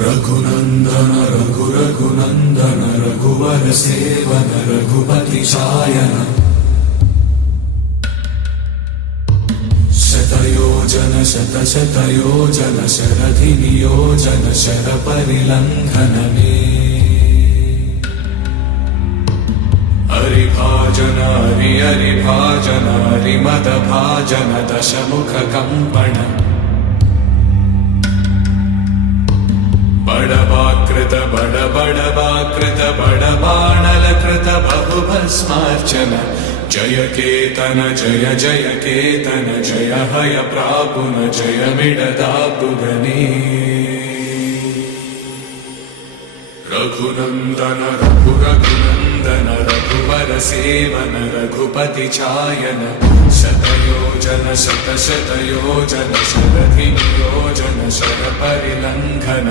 रघुनन्दन रघुनन्दन रघुवर seven Raghupati चायन शतयोजन शतशतयोजन शरधि नियोजन sir परिलंघन में हरिभाजन हरिभाजन हरिमद भाजन दशमुख कंपन बड़वाकृत बड़वाकृत बड़बाणलकृत बहुभस्मार्चन जय केतन जय जय केतन जय हय प्रापुन जय मिडदापुगनी रघुनन्दन रघुनन्दन रघुवर सेवन रघुपति चायन शतयोजन शतशतयोजन शरधि नियोजन शर परिलंघन